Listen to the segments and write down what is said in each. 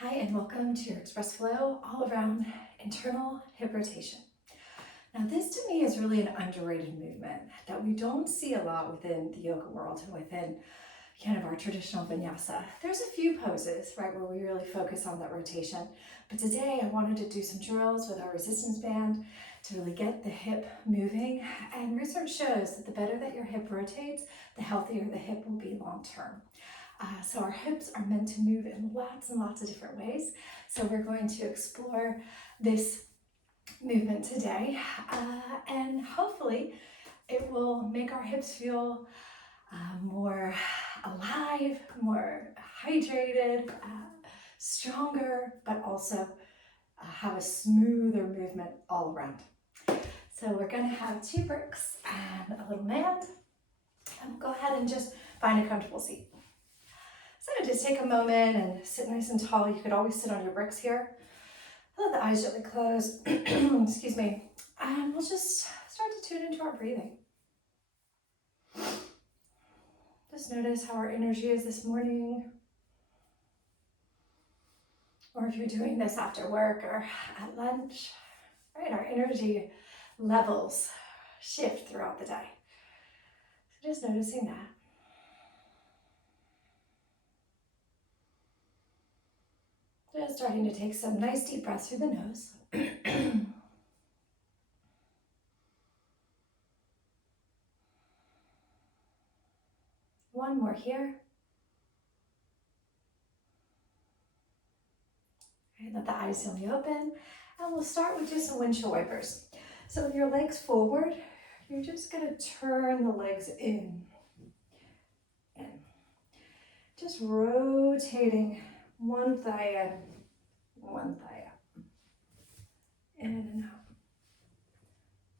Hi, and welcome to your Express Flow all around internal hip rotation. Now, this to me is really an underrated movement that we don't see a lot within the yoga world and within kind of our traditional vinyasa. There's a few poses, right, where we really focus on that rotation. But today I wanted to do some drills with our resistance band to really get the hip moving. And research shows that the better that your hip rotates, the healthier the hip will be long term. So our hips are meant to move in lots and lots of different ways. So we're going to explore this movement today, and hopefully it will make our hips feel more alive, more hydrated, stronger, but also have a smoother movement all around. So we're going to have 2 bricks and a little mat, and we'll go ahead and just find a comfortable seat. So just take a moment and sit nice and tall. You could always sit on your bricks here. Let the eyes gently close. Excuse me. And we'll just start to tune into our breathing. Just notice how our energy is this morning. Or if you're doing this after work or at lunch, right? Our energy levels shift throughout the day. So just noticing that. Just starting to take some nice deep breaths through the nose. One more here. Okay, let the eyes gently open. And we'll start with just some windshield wipers. So with your legs forward, you're just going to turn the legs in. Just rotating one thigh in, one thigh out. In and out.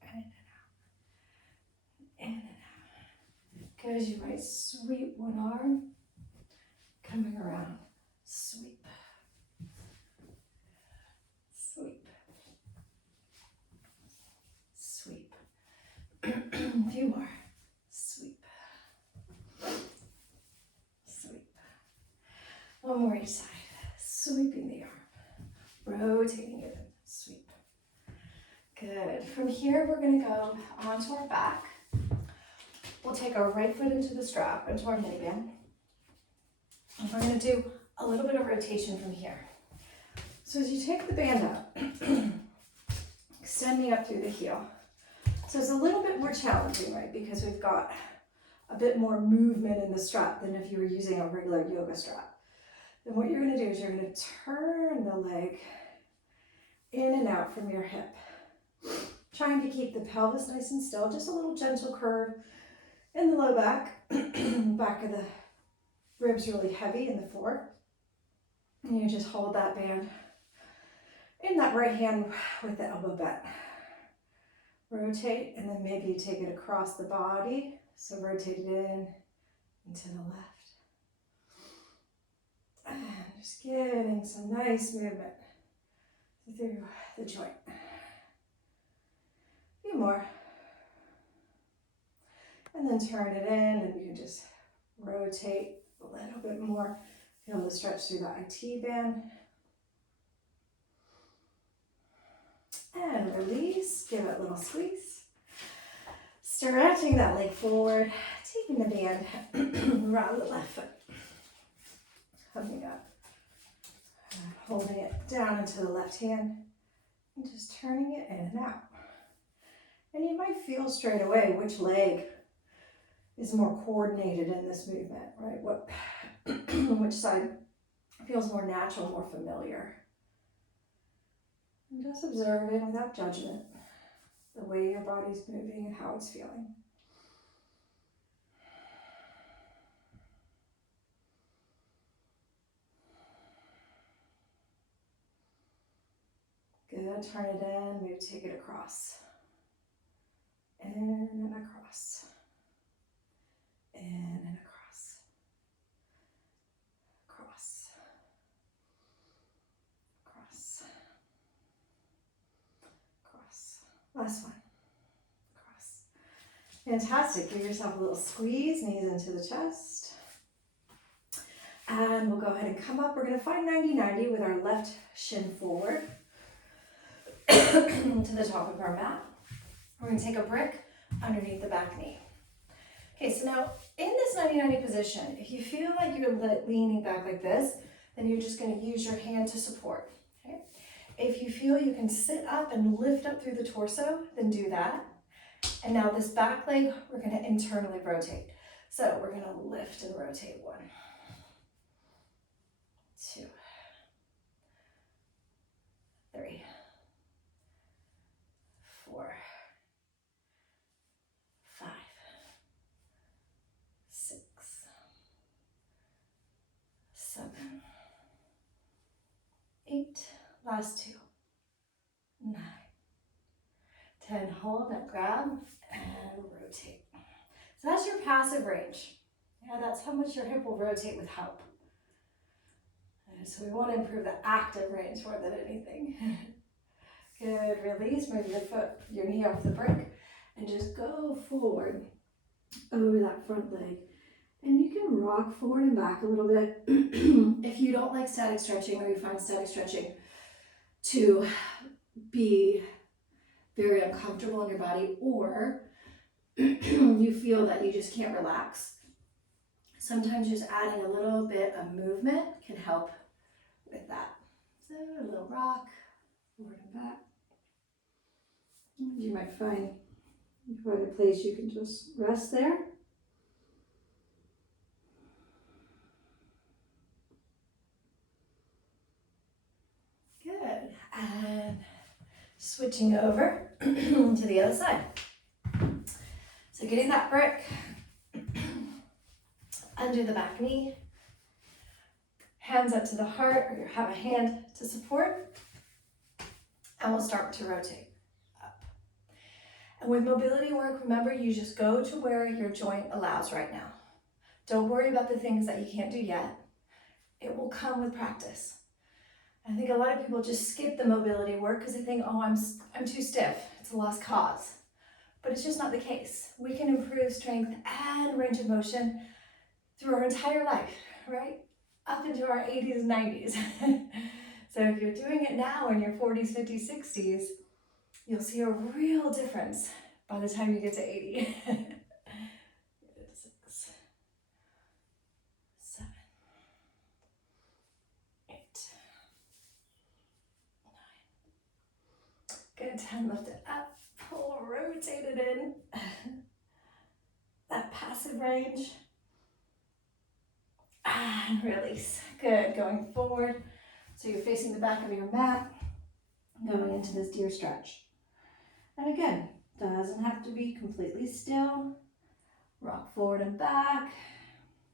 In and out. In and out. Good, as you might sweep one arm, coming around. Sweep. Sweep. Sweep. A few more. Sweep. Sweep. One more each side. Sweeping the arm. Rotating it in. Sweep. Good. From here, we're going to go onto our back. We'll take our right foot into the strap, into our mini band. And we're going to do a little bit of rotation from here. So as you take the band up, extending up through the heel. So it's a little bit more challenging, right? Because we've got a bit more movement in the strap than if you were using a regular yoga strap. Then what you're going to do is you're going to turn the leg in and out from your hip. Trying to keep the pelvis nice and still, just a little gentle curve in the low back. Back of the ribs really heavy in the floor. And you just hold that band in that right hand with the elbow bent. Rotate, and then maybe you take it across the body. So rotate it in and to the left. And just getting some nice movement through the joint. A few more. And then turn it in, and you can just rotate a little bit more. Feel the stretch through the IT band. And release, give it a little squeeze. Stretching that leg forward, taking the band around the left foot. Coming up, holding it down into the left hand, and just turning it in and out. And you might feel straight away which leg is more coordinated in this movement, right? Which side feels more natural, more familiar. And just observing without judgment the way your body's moving and how it's feeling. Good, turn it in, maybe take it across. In and across. In and across. Cross. Cross. Cross. Last one. Cross. Fantastic. Give yourself a little squeeze, knees into the chest. And we'll go ahead and come up. We're gonna find 90-90 with our left shin forward to the top of our mat. We're gonna take a brick underneath the back knee. Okay, so now in this 90-90 position, if you feel like you're leaning back like this, then you're just gonna use your hand to support, okay? If you feel you can sit up and lift up through the torso, then do that. And now this back leg, we're gonna internally rotate. So we're gonna lift and rotate. 1, 2, 3, 4, 5, 6, 7, 8, last 2, 9, 10, hold and grab and rotate. So that's your passive range. Yeah, that's how much your hip will rotate with help. So we want to improve the active range more than anything. Good, release, move your knee off the brick, and just go forward over that front leg. And you can rock forward and back a little bit. If you don't like static stretching, or you find static stretching to be very uncomfortable in your body, or you feel that you just can't relax, sometimes just adding a little bit of movement can help with that. So a little rock, forward and back. You might find a place you can just rest there. Good. And switching over to the other side. So getting that brick under the back knee, hands up to the heart, or you have a hand to support, and we'll start to rotate up. And with mobility work, remember, you just go to where your joint allows right now. Don't worry about the things that you can't do yet. It will come with practice. I think a lot of people just skip the mobility work because they think, oh, I'm too stiff. It's a lost cause. But it's just not the case. We can improve strength and range of motion through our entire life, right? Up into our 80s and 90s. So if you're doing it now in your 40s, 50s, 60s, you'll see a real difference by the time you get to 80. 6, 7, 8, 9. Good, 10, lift it up, pull, rotate it in. That passive range. And release. Good, going forward. So you're facing the back of your mat, going into this deer stretch. And again, doesn't have to be completely still. Rock forward and back.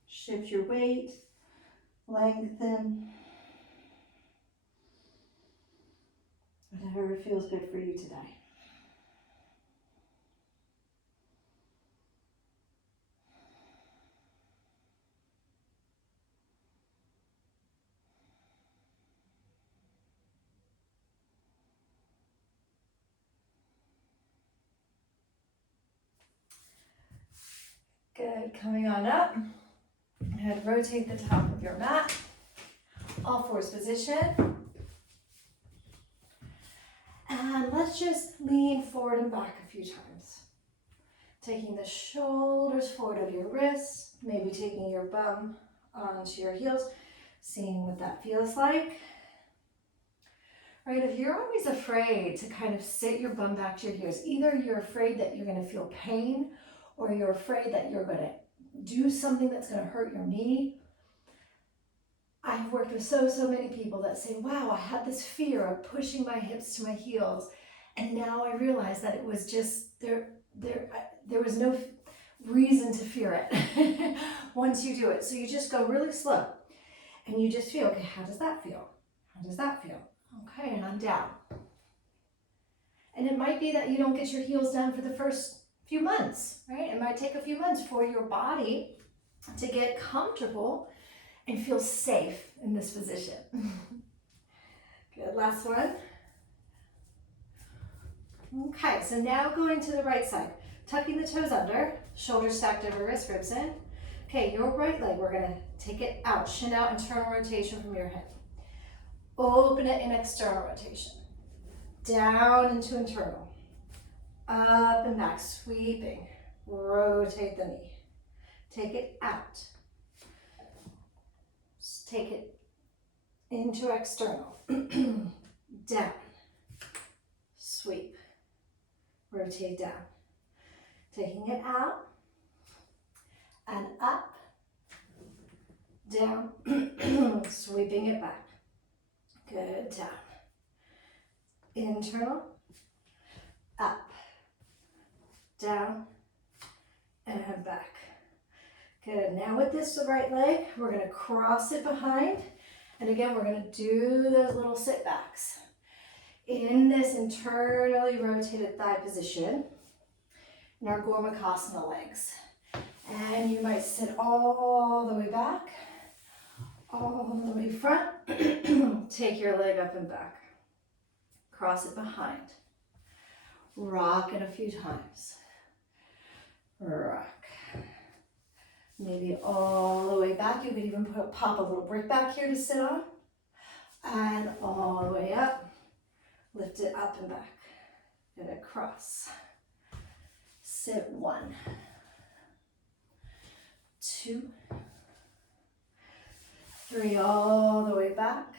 Shift your weight. Lengthen. Whatever feels good for you today. Good, coming on up. And rotate the top of your mat. All fours position. And let's just lean forward and back a few times. Taking the shoulders forward of your wrists, maybe taking your bum onto your heels, seeing what that feels like. Right, if you're always afraid to kind of sit your bum back to your heels, either you're afraid that you're going to feel pain, or you're afraid that you're going to do something that's going to hurt your knee. I've worked with so many people that say, wow, I had this fear of pushing my hips to my heels, and now I realize that it was just, there was no reason to fear it once you do it. So you just go really slow, and you just feel, okay, how does that feel? How does that feel? Okay, and I'm down. And it might be that you don't get your heels down for the first few months, right? It might take a few months for your body to get comfortable and feel safe in this position. Good, last one. Okay, so now going to the right side. Tucking the toes under, shoulders stacked over wrists, ribs in. Okay, your right leg, we're gonna take it out, shin out, internal rotation from your hip. Open it in external rotation. Down into internal. Up and back, sweeping. Rotate the knee. Take it out. Take it into external. Down. Sweep. Rotate down. Taking it out. And up. Down. Sweeping it back. Good. Down. Internal. Up. Down. And back. Good. Now with this right leg, we're going to cross it behind. And again, we're going to do those little sit backs. In this internally rotated thigh position, in our Gormakasana legs. And you might sit all the way back, all the way front. Take your leg up and back. Cross it behind. Rock it a few times. Rock. Maybe all the way back. You could even pop a little brick back here to sit on. And all the way up. Lift it up and back. And across. Sit 1, 2, 3, all the way back.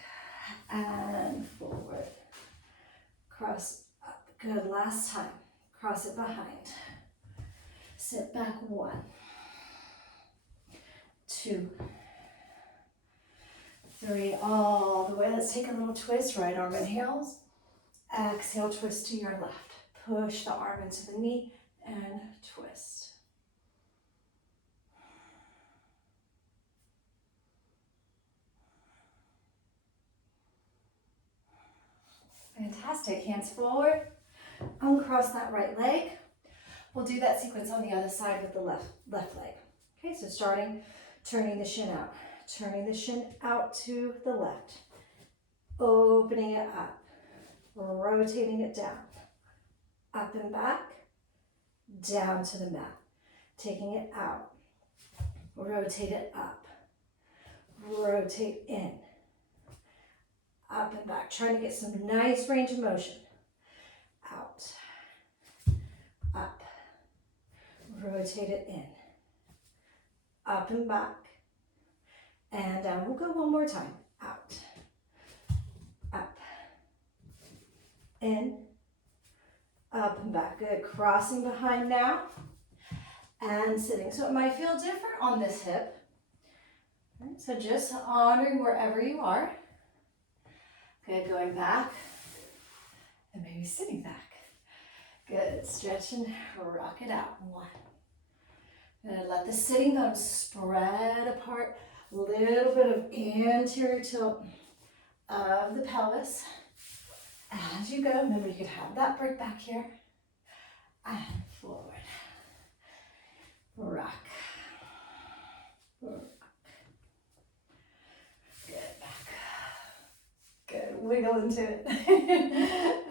And forward. Cross up. Good. Last time. Cross it behind. Sit back 1, 2, 3, all the way. Let's take a little twist. Right arm inhales. Exhale, twist to your left. Push the arm into the knee and twist. Fantastic. Hands forward. Uncross that right leg. We'll do that sequence on the other side with the left leg. Okay, so starting, turning the shin out. Turning the shin out to the left. Opening it up. Rotating it down. Up and back. Down to the mat. Taking it out. Rotate it up. Rotate in. Up and back. Trying to get some nice range of motion. Out. Up. Rotate it in. Up and back. And down. We'll go one more time. Out. Up. In. Up and back. Good. Crossing behind now. And sitting. So it might feel different on this hip. Right, so just honoring wherever you are. Good. Going back. And maybe sitting back. Good. Stretch and rock it out. 1. Good. Let the sitting bones spread apart. A little bit of anterior tilt of the pelvis. As you go, remember you could have that brick back here. And forward. Rock. Rock. Good. Back. Good. Wiggle into it.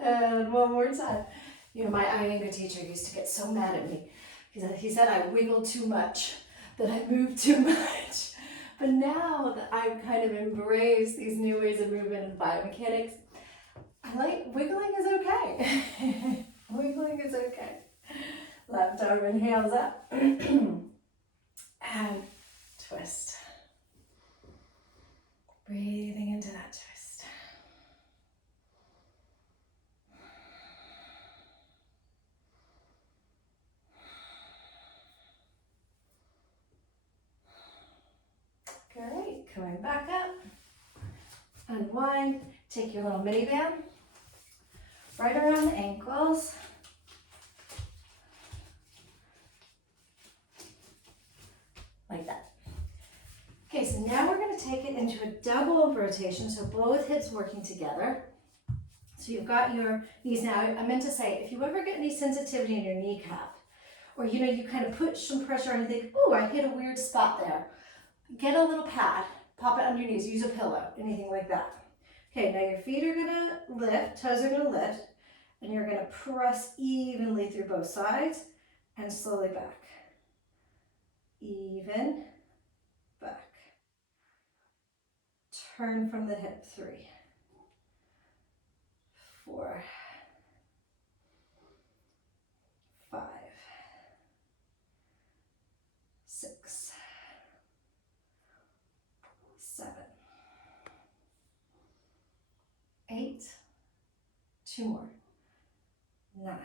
And one more time. You know, my Iyengar teacher used to get so mad at me. He said I wiggled too much, that I moved too much. But now that I've kind of embraced these new ways of movement and biomechanics, I like wiggling is okay. Wiggling is okay. Left arm inhales up. And twist. Breathing into that twist. Great. Coming back up. Unwind. Take your little mini band right around the ankles. Like that. Okay, so now we're going to take it into a double rotation, so both hips working together. So you've got your knees now. I meant to say, if you ever get any sensitivity in your kneecap, or you kind of put some pressure on and think, oh, I hit a weird spot there, get a little pad, pop it on your knees, use a pillow, anything like that. Okay, now your feet are gonna lift, toes are gonna lift, and you're gonna press evenly through both sides and slowly back. Even, turn from the hip. 3, 4, 5, 6, 7, 8, 2 more, 9,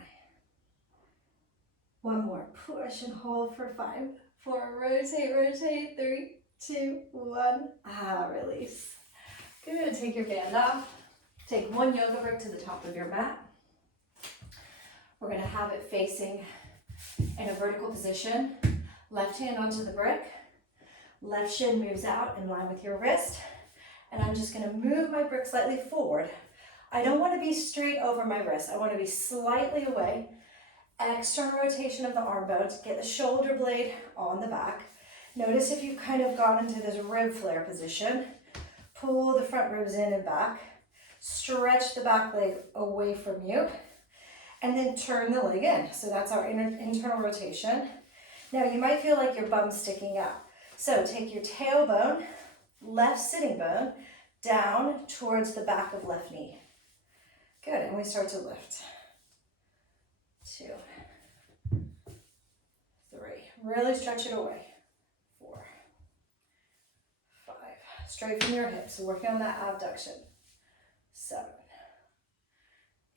1 more, push and hold for 5, 4, rotate, rotate, 3, 2, 1, release. Good, take your band off. Take one yoga brick to the top of your mat. We're gonna have it facing in a vertical position. Left hand onto the brick. Left shin moves out in line with your wrist. And I'm just gonna move my brick slightly forward. I don't wanna be straight over my wrist. I wanna be slightly away. External rotation of the arm bones. Get the shoulder blade on the back. Notice if you've kind of gone into this rib flare position. Pull the front ribs in and back. Stretch the back leg away from you. And then turn the leg in. So that's our internal rotation. Now you might feel like your bum's sticking out. So take your tailbone, left sitting bone, down towards the back of left knee. Good, and we start to lift. 2, 3, really stretch it away. 4, 5, straight from your hips, so working on that abduction. 7,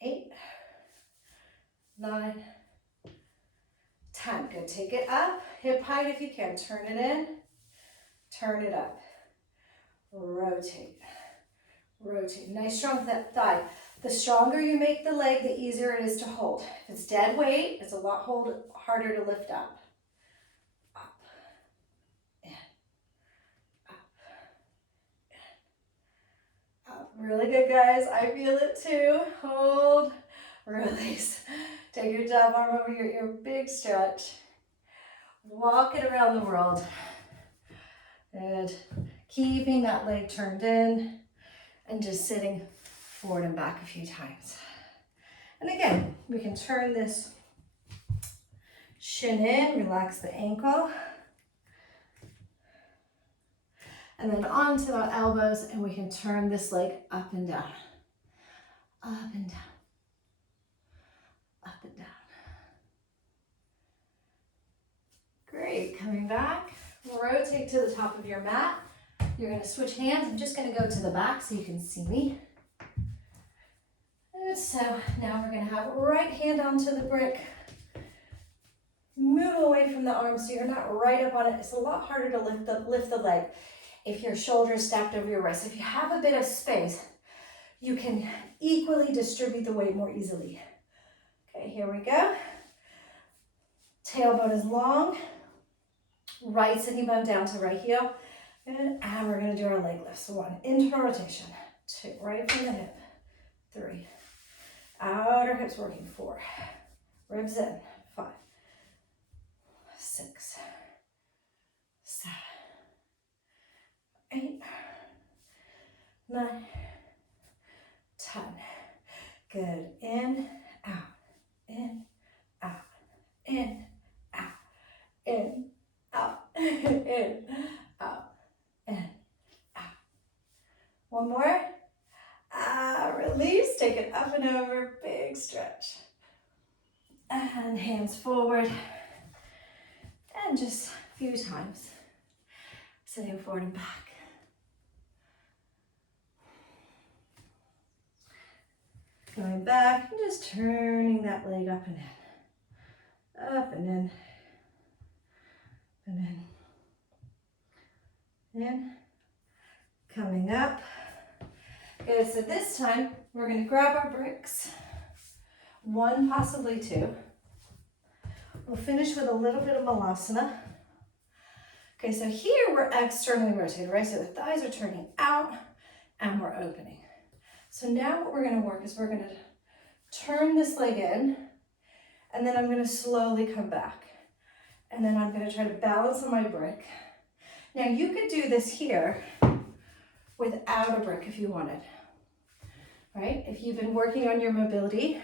8, 9, 10. Good, take it up, hip height if you can. Turn it in, turn it up. Rotate, rotate. Nice strong thigh. The stronger you make the leg, the easier it is to hold. If it's dead weight, it's a lot harder to lift up. Up, in, up, in, up. Really good, guys. I feel it too. Hold, release. Take your top arm over your ear, big stretch. Walk it around the world. Good. Keeping that leg turned in and just sitting forward and back a few times. And again, we can turn this shin in, relax the ankle. And then onto the elbows, and we can turn this leg up and down. Up and down. Up and down. Great, coming back. Rotate to the top of your mat. You're gonna switch hands. I'm just gonna go to the back so you can see me. And so now we're gonna have right hand onto the brick. Move away from the arm so you're not right up on it. It's a lot harder to lift the leg if your shoulders stacked over your wrist. If you have a bit of space, you can equally distribute the weight more easily. Okay, here we go. Tailbone is long. Right sitting bone down to right heel. And we're gonna do our leg lifts. 1, internal rotation. 2, right from the hip. 3, outer hips working. 4, ribs in. 5, 6, 7, 8, 9, 10. Good. In, out, in, out, in, out, in, out, in, out, in, out. 1 more. Release. Take it up and over. Big stretch. And hands forward. And just a few times. Sitting forward and back. Going back and just turning that leg up and in. Up and in. And in. Coming up. Good, so this time we're going to grab our bricks. 1, possibly 2. We'll finish with a little bit of malasana. Okay, so here we're externally rotated, right? So the thighs are turning out and we're opening. So now what we're going to work is we're going to turn this leg in, and then I'm going to slowly come back. And then I'm going to try to balance on my brick. Now you could do this here without a brick if you wanted, right? If you've been working on your mobility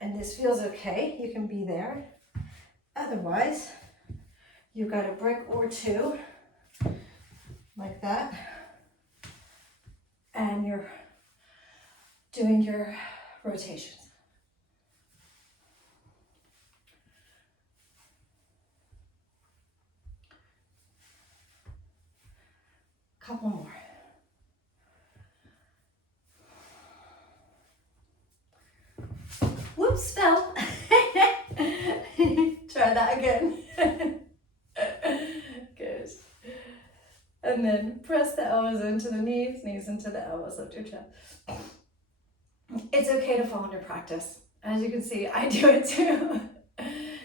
and this feels okay, you can be there. Otherwise, you've got a brick or 2, like that. and you're doing your rotations. Couple more. Whoops, fell. Try that again. Good. And then press the elbows into the knees, knees into the elbows, lift your chest. It's okay to fall under practice. As you can see, I do it too.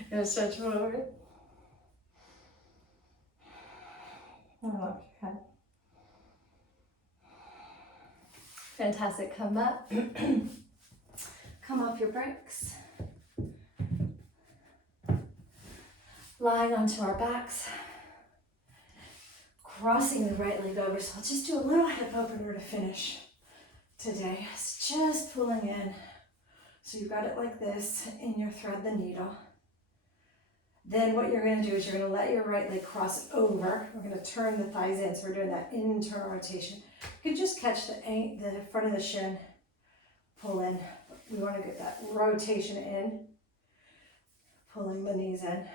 Gonna stretch forward. And lift your head. Fantastic, come up. Come off your bricks. Lying onto our backs. Crossing the right leg over. So I'll just do a little hip opener to finish today. It's just pulling in. So you've got it like this, and you thread the needle. Then what you're going to do is you're going to let your right leg cross over. We're going to turn the thighs in, so we're doing that internal rotation. You can just catch the front of the shin, pull in. We want to get that rotation in, pulling the knees in.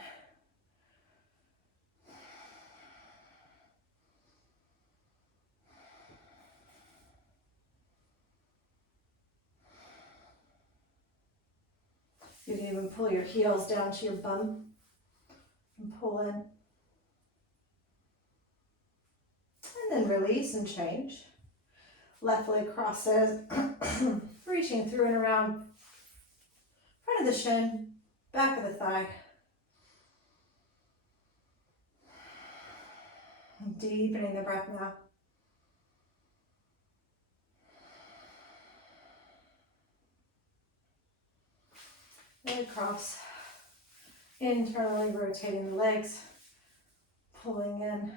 You can even pull your heels down to your bum and pull in. And then release and change. Left leg crosses, reaching through and around front of the shin, back of the thigh. Deepening the breath now. Leg cross. Internally rotating the legs, pulling in.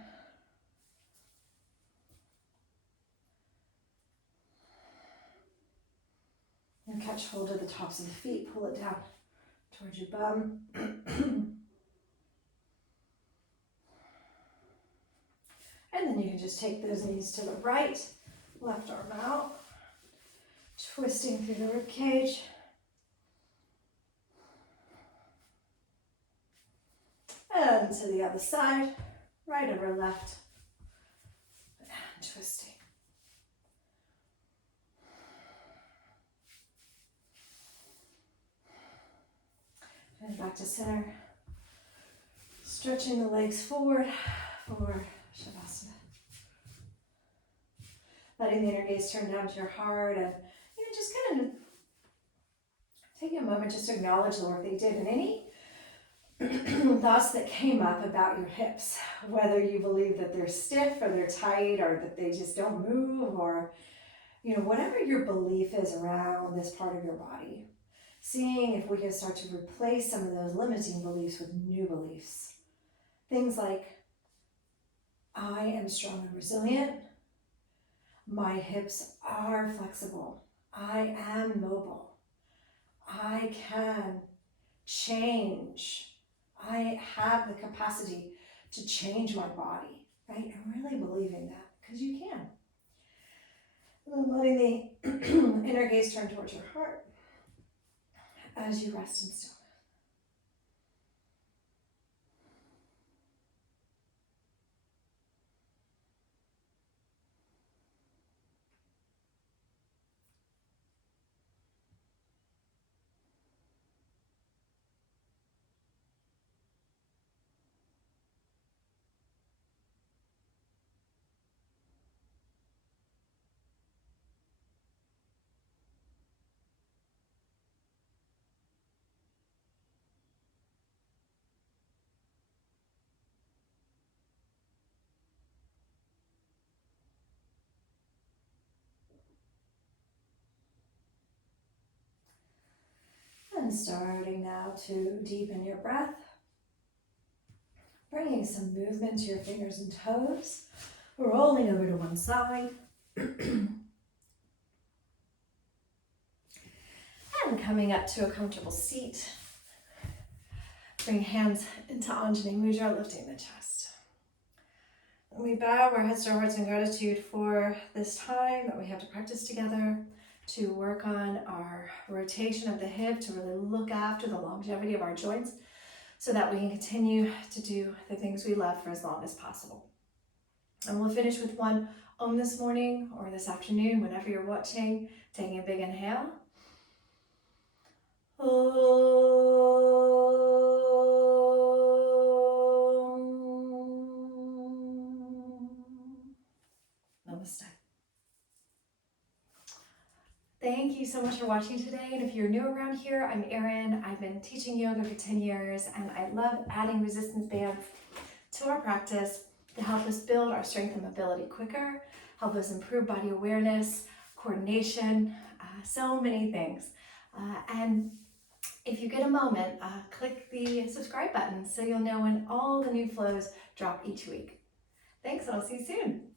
And catch hold of the tops of the feet, pull it down towards your bum. And then you can just take those knees to the right, left arm out, twisting through the rib cage. And to the other side, right over left, and twisting. And back to center. Stretching the legs forward for Shavasana. Letting the inner gaze turn down to your heart, and just kind of taking a moment just to acknowledge the work that you did, and any thoughts that came up about your hips, whether you believe that they're stiff or they're tight or that they just don't move, or whatever your belief is around this part of your body, seeing if we can start to replace some of those limiting beliefs with new beliefs. Things like, I am strong and resilient. My hips are flexible. I am mobile. I can change. I have the capacity to change my body, right? And really believing that, because you can. And then letting the inner gaze turn towards your heart as you rest in stillness. And starting now to deepen your breath, bringing some movement to your fingers and toes, rolling over to one side, and coming up to a comfortable seat. Bring hands into Anjali Mudra, lifting the chest. We bow our heads to our hearts in gratitude for this time that we have to practice together, to work on our rotation of the hip, to really look after the longevity of our joints so that we can continue to do the things we love for as long as possible. And we'll finish with one Om this morning or this afternoon, whenever you're watching, taking a big inhale. Namaste. Thank you so much for watching today. And if you're new around here, I'm Erin. I've been teaching yoga for 10 years, and I love adding resistance bands to our practice to help us build our strength and mobility quicker, help us improve body awareness, coordination, so many things. And if you get a moment, click the subscribe button so you'll know when all the new flows drop each week. Thanks, and I'll see you soon.